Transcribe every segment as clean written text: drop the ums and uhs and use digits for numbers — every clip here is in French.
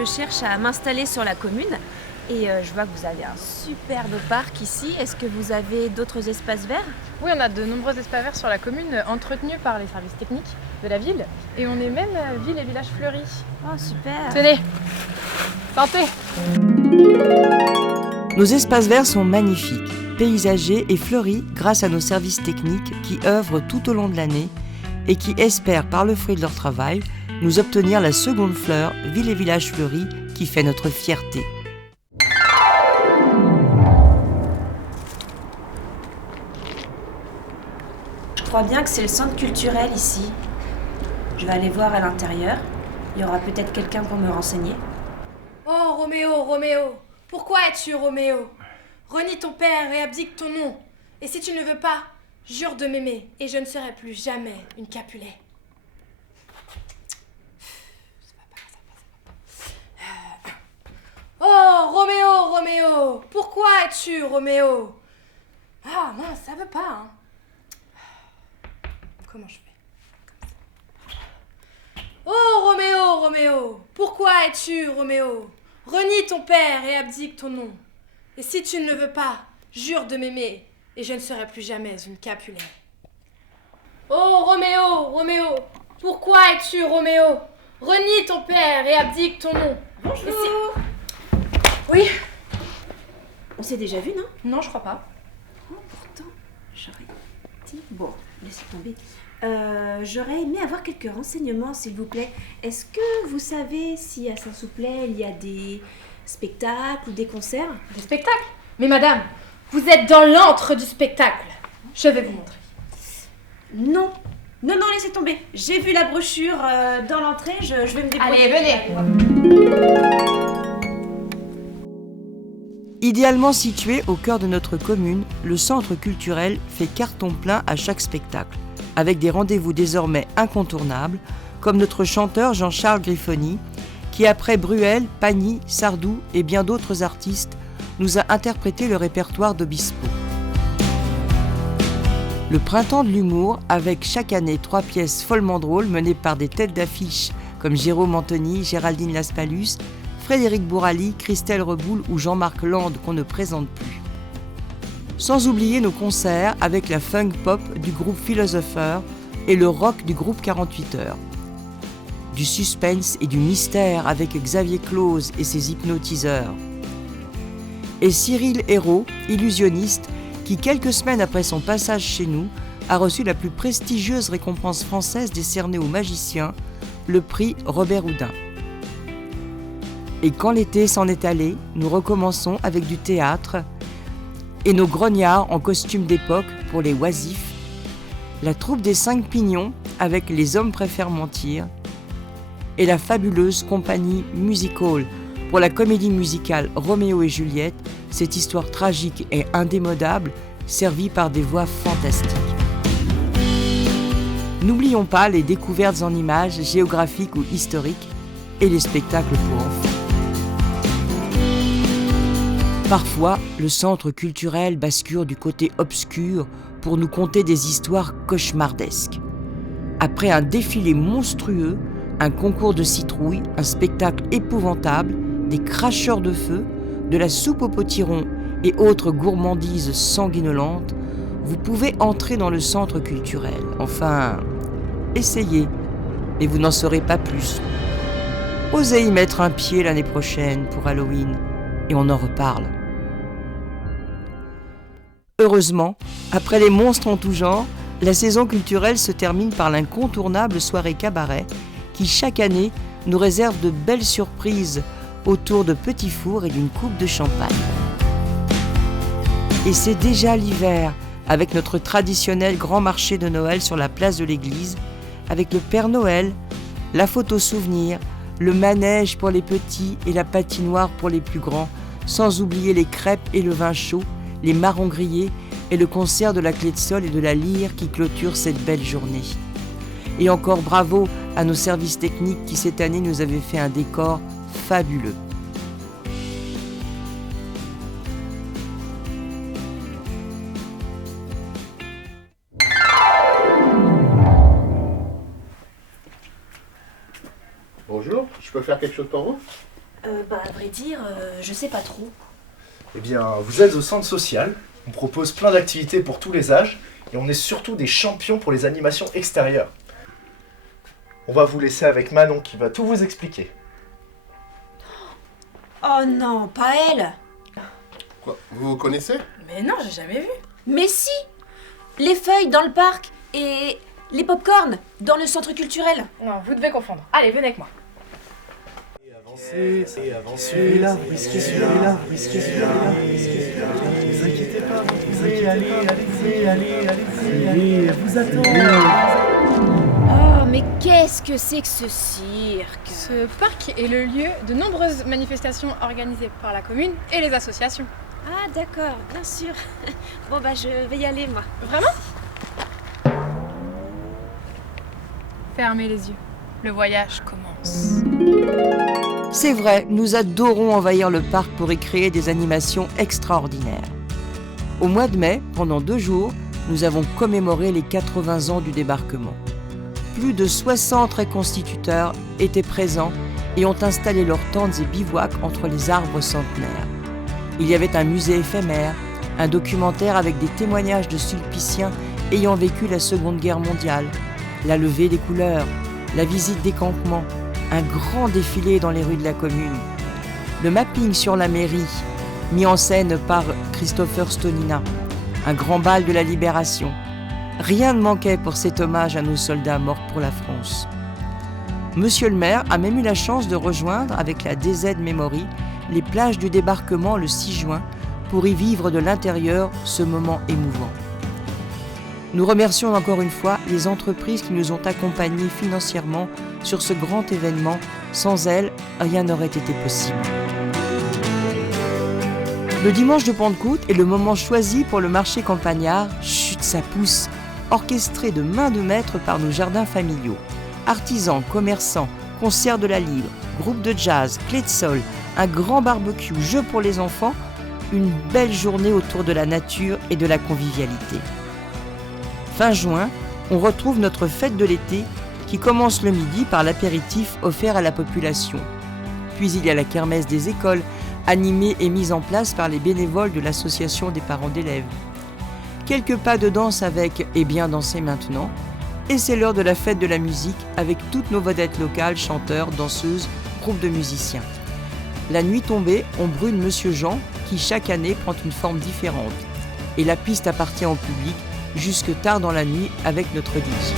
je cherche à m'installer sur la commune et je vois que vous avez un superbe parc ici. Est-ce que vous avez d'autres espaces verts? Oui, on a de nombreux espaces verts sur la commune, entretenus par les services techniques de la ville. Et on est même ville et village fleuri. Oh, super! Tenez, tentez! Nos espaces verts sont magnifiques, paysagers et fleuris grâce à nos services techniques qui œuvrent tout au long de l'année et qui espèrent, par le fruit de leur travail, nous obtenir la seconde fleur, ville et village fleuri, qui fait notre fierté. Je crois bien que c'est le centre culturel ici. Je vais aller voir à l'intérieur. Il y aura peut-être quelqu'un pour me renseigner. Oh, Roméo, Roméo, pourquoi es-tu Roméo? Renie ton père et abdique ton nom. Et si tu ne veux pas, jure de m'aimer et je ne serai plus jamais une Capulet. Oh, Roméo, Roméo, pourquoi es-tu Roméo? Ah mince, ça veut pas, hein. Comment je fais? Oh, Roméo, Roméo, pourquoi es-tu Roméo? Renie ton père et abdique ton nom. Et si tu ne le veux pas, jure de m'aimer et je ne serai plus jamais une Capulet. Oh, Roméo, Roméo, pourquoi es-tu Roméo? Renie ton père et abdique ton nom. Bonjour! Oui? On s'est déjà vu, non? Non, je crois pas. Oh, pourtant, j'aurais dit... Bon, laissez tomber. J'aurais aimé avoir quelques renseignements, s'il vous plaît. Est-ce que vous savez si à Saint-Souplet, il y a des spectacles ou des concerts? Des spectacles? Mais madame, vous êtes dans l'antre du spectacle. Je vais vous montrer. Non. Non, non, laissez tomber. J'ai vu la brochure dans l'entrée, je vais me débrouiller. Allez, venez. Idéalement situé au cœur de notre commune, le centre culturel fait carton plein à chaque spectacle, avec des rendez-vous désormais incontournables, comme notre chanteur Jean-Charles Griffoni, qui après Bruel, Pagny, Sardou et bien d'autres artistes, nous a interprété le répertoire d'Obispo. Le printemps de l'humour, avec chaque année 3 pièces follement drôles menées par des têtes d'affiche comme Jérôme Anthony, Géraldine Laspalus, Frédéric Bourali, Christelle Reboul ou Jean-Marc Land qu'on ne présente plus. Sans oublier nos concerts avec la funk pop du groupe Philosopher et le rock du groupe 48 heures. Du suspense et du mystère avec Xavier Claus et ses hypnotiseurs. Et Cyril Hérault, illusionniste, qui quelques semaines après son passage chez nous, a reçu la plus prestigieuse récompense française décernée aux magiciens, le prix Robert Houdin. Et quand l'été s'en est allé, nous recommençons avec du théâtre et nos grognards en costume d'époque pour les oisifs, la troupe des 5 pignons avec Les hommes préfèrent mentir et la fabuleuse compagnie Music-Hall pour la comédie musicale Roméo et Juliette, cette histoire tragique et indémodable servie par des voix fantastiques. N'oublions pas les découvertes en images géographiques ou historiques et les spectacles pour enfants. Parfois, le centre culturel bascule du côté obscur pour nous conter des histoires cauchemardesques. Après un défilé monstrueux, un concours de citrouilles, un spectacle épouvantable, des cracheurs de feu, de la soupe au potiron et autres gourmandises sanguinolentes, vous pouvez entrer dans le centre culturel. Enfin, essayez, mais vous n'en saurez pas plus. Osez y mettre un pied l'année prochaine pour Halloween, et on en reparle. Heureusement, après les monstres en tout genre, la saison culturelle se termine par l'incontournable soirée cabaret qui, chaque année, nous réserve de belles surprises autour de petits fours et d'une coupe de champagne. Et c'est déjà l'hiver, avec notre traditionnel grand marché de Noël sur la place de l'église, avec le Père Noël, la photo souvenir, le manège pour les petits et la patinoire pour les plus grands, sans oublier les crêpes et le vin chaud, les marrons grillés et le concert de la clé de sol et de la lyre qui clôture cette belle journée. Et encore bravo à nos services techniques qui cette année nous avaient fait un décor fabuleux. Bonjour, je peux faire quelque chose pour vous? À vrai dire, je sais pas trop. Eh bien, vous êtes au centre social, on propose plein d'activités pour tous les âges, et on est surtout des champions pour les animations extérieures. On va vous laisser avec Manon qui va tout vous expliquer. Oh non, pas elle! Quoi? Vous vous connaissez? Mais non, j'ai jamais vu. Mais si! Les feuilles dans le parc et les pop-corn dans le centre culturel. Non, vous devez confondre. Allez, venez avec moi. Avancez, celui-là, risquez celui-là, risquez celui-là, risquez celui-là. Ne vous inquiétez pas, vous pouvez, allez, vous attendez. Oh, mais qu'est-ce que c'est que ce cirque? Ce parc est le lieu de nombreuses manifestations organisées par la commune et les associations. Ah d'accord, bien sûr. Bon je vais y aller moi. Vraiment? Fermez les yeux. Le voyage commence. C'est vrai, nous adorons envahir le parc pour y créer des animations extraordinaires. Au mois de mai, pendant 2 jours, nous avons commémoré les 80 ans du débarquement. Plus de 60 reconstituteurs étaient présents et ont installé leurs tentes et bivouacs entre les arbres centenaires. Il y avait un musée éphémère, un documentaire avec des témoignages de sulpiciens ayant vécu la Seconde Guerre mondiale, la levée des couleurs, la visite des campements, un grand défilé dans les rues de la commune, le mapping sur la mairie, mis en scène par Christopher Stonina, un grand bal de la Libération. Rien ne manquait pour cet hommage à nos soldats morts pour la France. Monsieur le maire a même eu la chance de rejoindre avec la DZ Memory les plages du débarquement le 6 juin pour y vivre de l'intérieur ce moment émouvant. Nous remercions encore une fois les entreprises qui nous ont accompagnés financièrement sur ce grand événement. Sans elles, rien n'aurait été possible. Le dimanche de Pentecôte est le moment choisi pour le marché campagnard « Chut, ça pousse !» orchestré de main de maître par nos jardins familiaux. Artisans, commerçants, concerts de la Libre, groupes de jazz, clés de sol, un grand barbecue, jeux pour les enfants, une belle journée autour de la nature et de la convivialité. Fin juin, on retrouve notre fête de l'été qui commence le midi par l'apéritif offert à la population. Puis il y a la kermesse des écoles, animée et mise en place par les bénévoles de l'association des parents d'élèves. Quelques pas de danse avec « Et bien danser maintenant » et c'est l'heure de la fête de la musique avec toutes nos vedettes locales, chanteurs, danseuses, groupes de musiciens. La nuit tombée, on brûle Monsieur Jean qui chaque année prend une forme différente. Et la piste appartient au public jusque tard dans la nuit avec notre DJ.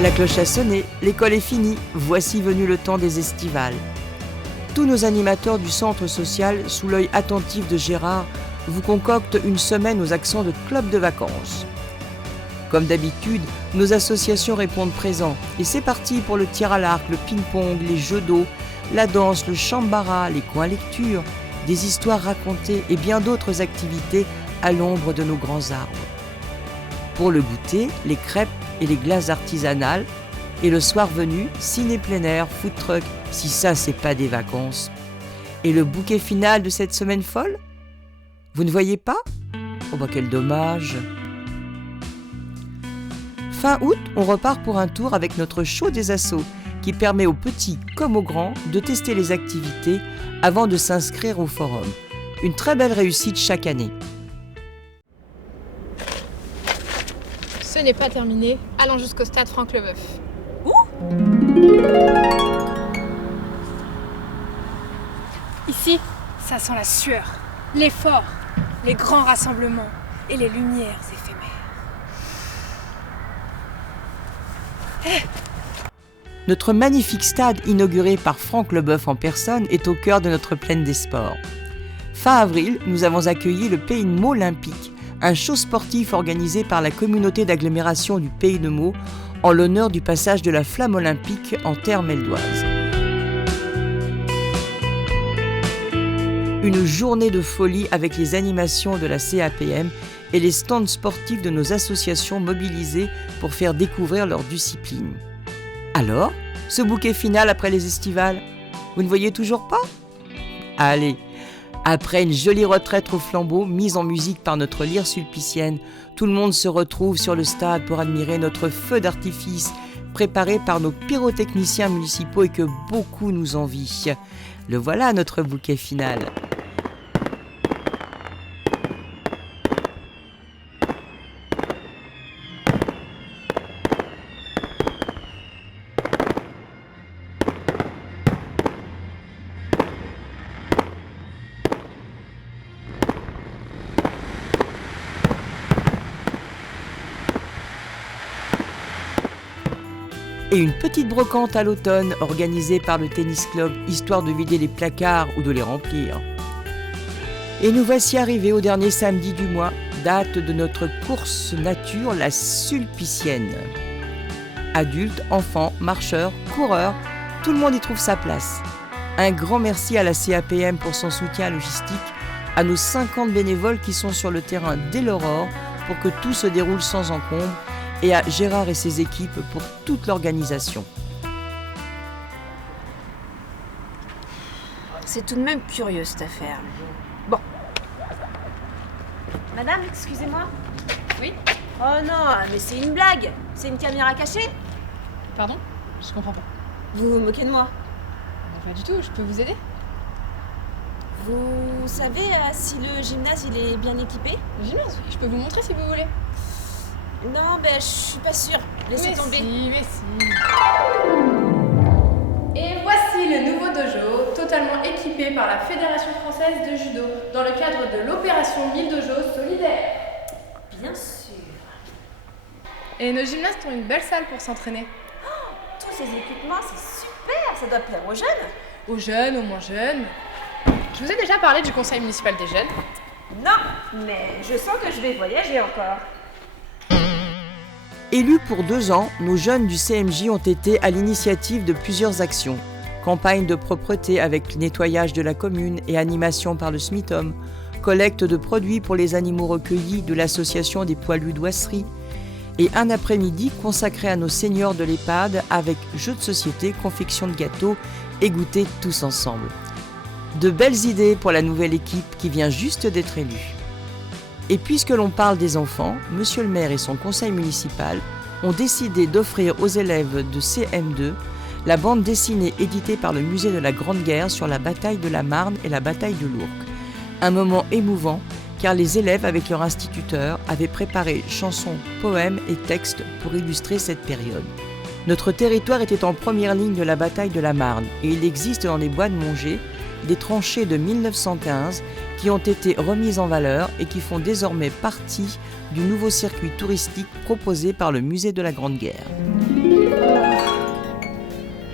La cloche a sonné, l'école est finie, voici venu le temps des estivales. Tous nos animateurs du centre social, sous l'œil attentif de Gérard, vous concoctent une semaine aux accents de club de vacances. Comme d'habitude, nos associations répondent présents et c'est parti pour le tir à l'arc, le ping-pong, les jeux d'eau, la danse, le chambara, les coins lecture, des histoires racontées et bien d'autres activités à l'ombre de nos grands arbres. Pour le goûter, les crêpes et les glaces artisanales et le soir venu, ciné plein air, food truck, si ça c'est pas des vacances. Et le bouquet final de cette semaine folle ? Vous ne voyez pas ? Oh quel dommage ! Fin août, on repart pour un tour avec notre show des assos qui permet aux petits comme aux grands de tester les activités avant de s'inscrire au forum. Une très belle réussite chaque année. Ce n'est pas terminé. Allons jusqu'au stade Franck-Leboeuf. Ici, ça sent la sueur, l'effort, les grands rassemblements et les lumières éphémères. Notre magnifique stade inauguré par Franck Leboeuf en personne est au cœur de notre plaine des sports. Fin avril, nous avons accueilli le Pays de Meaux Olympique, un show sportif organisé par la communauté d'agglomération du Pays de Meaux en l'honneur du passage de la flamme olympique en terre meldoise. Une journée de folie avec les animations de la CAPM et les stands sportifs de nos associations mobilisées pour faire découvrir leur discipline. Alors, ce bouquet final après les estivales, vous ne voyez toujours pas ? Allez, après une jolie retraite au flambeau mise en musique par notre lyre sulpicienne, tout le monde se retrouve sur le stade pour admirer notre feu d'artifice préparé par nos pyrotechniciens municipaux et que beaucoup nous envient. Le voilà notre bouquet final. Et une petite brocante à l'automne organisée par le tennis club, histoire de vider les placards ou de les remplir. Et nous voici arrivés au dernier samedi du mois, date de notre course nature, la Sulpicienne. Adultes, enfants, marcheurs, coureurs, tout le monde y trouve sa place. Un grand merci à la CAPM pour son soutien logistique, à nos 50 bénévoles qui sont sur le terrain dès l'aurore pour que tout se déroule sans encombre, et à Gérard et ses équipes pour toute l'organisation. C'est tout de même curieux cette affaire. Bon. Madame, excusez-moi. Oui? Oh non, mais c'est une blague. C'est une caméra cachée. Pardon? Je comprends pas. Vous vous moquez de moi. Pas du tout, je peux vous aider? Vous savez si le gymnase il est bien équipé? Le gymnase, oui, je peux vous montrer si vous voulez. Non, je suis pas sûre. Laissez tomber. Mais si. Et voici le nouveau dojo, totalement équipé par la Fédération française de judo, dans le cadre de l'opération 1000 dojos solidaire. Bien sûr. Et nos gymnastes ont une belle salle pour s'entraîner. Tous ces équipements, c'est super. Ça doit plaire aux jeunes. Aux jeunes, aux moins jeunes. Je vous ai déjà parlé du conseil municipal des jeunes. Non, mais je sens que je vais voyager encore. Élus pour 2 ans, nos jeunes du CMJ ont été à l'initiative de plusieurs actions. Campagne de propreté avec nettoyage de la commune et animation par le SMITOM, collecte de produits pour les animaux recueillis de l'association des poilus d'Oisserie, et un après-midi consacré à nos seniors de l'EHPAD avec jeux de société, confection de gâteaux et goûter tous ensemble. De belles idées pour la nouvelle équipe qui vient juste d'être élue. Et puisque l'on parle des enfants, monsieur le maire et son conseil municipal ont décidé d'offrir aux élèves de CM2 la bande dessinée éditée par le musée de la Grande Guerre sur la bataille de la Marne et la bataille de l'Ourcq. Un moment émouvant car les élèves avec leur instituteur avaient préparé chansons, poèmes et textes pour illustrer cette période. Notre territoire était en première ligne de la bataille de la Marne et il existe dans les bois de Mongé des tranchées de 1915 qui ont été remises en valeur et qui font désormais partie du nouveau circuit touristique proposé par le musée de la Grande Guerre.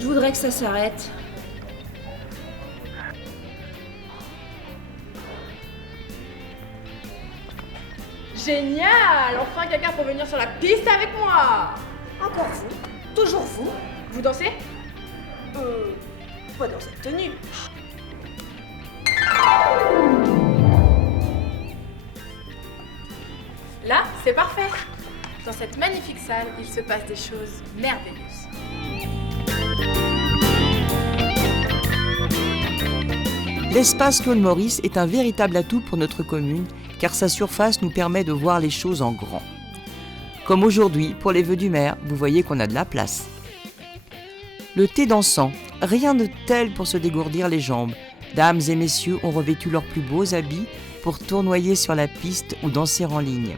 Je voudrais que ça s'arrête. Génial! Enfin quelqu'un pour venir sur la piste avec moi! Encore vous. Toujours vous. Vous dansez? Pas dans cette tenue. Là, c'est parfait. Dans cette magnifique salle, il se passe des choses merveilleuses. L'espace Claude Maurice est un véritable atout pour notre commune car sa surface nous permet de voir les choses en grand. Comme aujourd'hui, pour les vœux du maire, vous voyez qu'on a de la place. Le thé dansant, rien de tel pour se dégourdir les jambes. Dames et messieurs ont revêtu leurs plus beaux habits pour tournoyer sur la piste ou danser en ligne.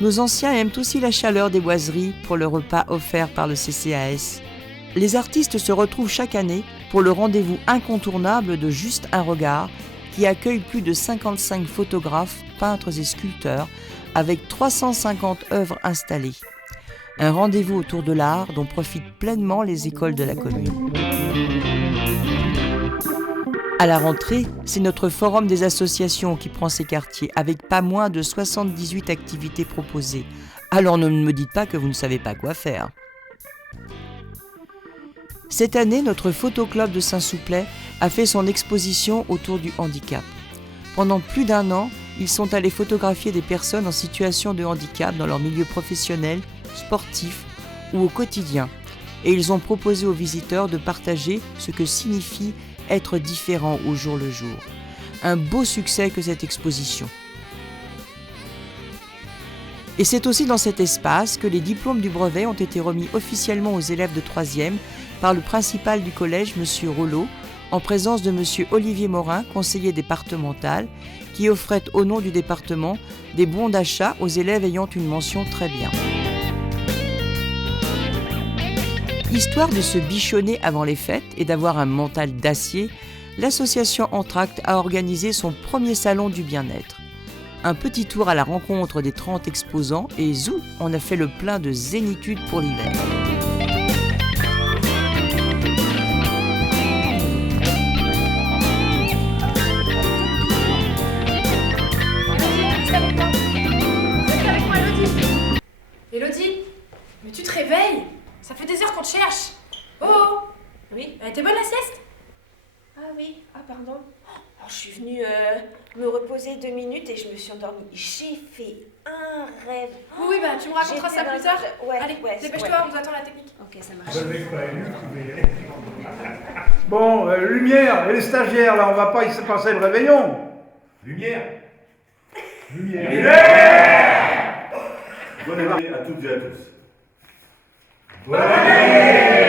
Nos anciens aiment aussi la chaleur des boiseries pour le repas offert par le CCAS. Les artistes se retrouvent chaque année pour le rendez-vous incontournable de Juste un regard qui accueille plus de 55 photographes, peintres et sculpteurs avec 350 œuvres installées. Un rendez-vous autour de l'art dont profitent pleinement les écoles de la commune. À la rentrée, c'est notre forum des associations qui prend ses quartiers avec pas moins de 78 activités proposées. Alors ne me dites pas que vous ne savez pas quoi faire. Cette année, notre photoclub de Saint-Souplet a fait son exposition autour du handicap. Pendant plus d'1 an, ils sont allés photographier des personnes en situation de handicap dans leur milieu professionnel, sportif ou au quotidien. Et ils ont proposé aux visiteurs de partager ce que signifie être différent au jour le jour. Un beau succès que cette exposition. Et c'est aussi dans cet espace que les diplômes du brevet ont été remis officiellement aux élèves de 3e par le principal du collège, M. Rollo, en présence de M. Olivier Morin, conseiller départemental, qui offrait au nom du département des bons d'achat aux élèves ayant une mention très bien. Histoire de se bichonner avant les fêtes et d'avoir un mental d'acier, l'association Entracte a organisé son premier salon du bien-être. Un petit tour à la rencontre des 30 exposants et zou, on a fait le plein de zénitude pour l'hiver. Elodie, mais tu te réveilles? Ça fait des heures qu'on te cherche. Oh, Oui. elle était bonne la sieste? Ah oui, ah pardon. Oh, je suis venue me reposer 2 minutes et je me suis endormie. J'ai fait un rêve. Oui, bah tu me raconteras ça J'étais plus dans- tard. Ouais, Allez, ouais, dépêche-toi, ouais. on nous attend la technique. Ok, ça marche. Bon, lumière, et les stagiaires, là, on va pas y se passer le réveillon. Lumière. Lumière. Bonne année à toutes et à tous. Bonne année.